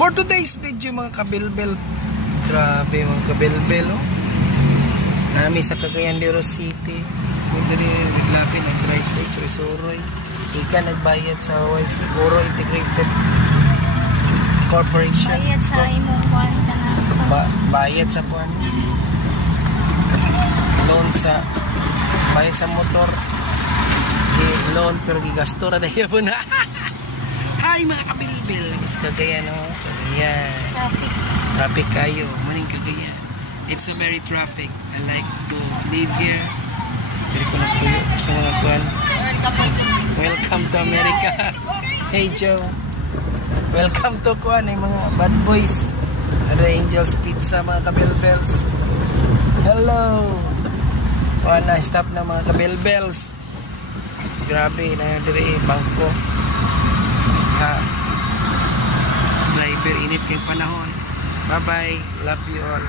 For today's video mga kabilbel, grabe mga kabilbel, oh. Nami sa Cagayan de Oro City. Dili naglapin ang driveway Suroy. Ika nagbayad sa YC Oro Integrated Corporation. Bayad sa imong kuan Bayad sa kuan. Loan sa bayad sa motor. Loan pero gigasto ra dayo po na. Hi mga kabilbil, mas Cagayan, oh. Cagayan. Traffic kayo, maning Cagayan. It's a very traffic. I like to live here. Dili ko na puyo sa mga kuan. Welcome to America. Hey Joe. Welcome to kuan ay mga bad boys. The Angels Pizza mga kabilbels. Hello. Kuan na stop na mga kabilbels. Grabe na dire bangko. Driver init kay panahon. Bye bye. Love you all.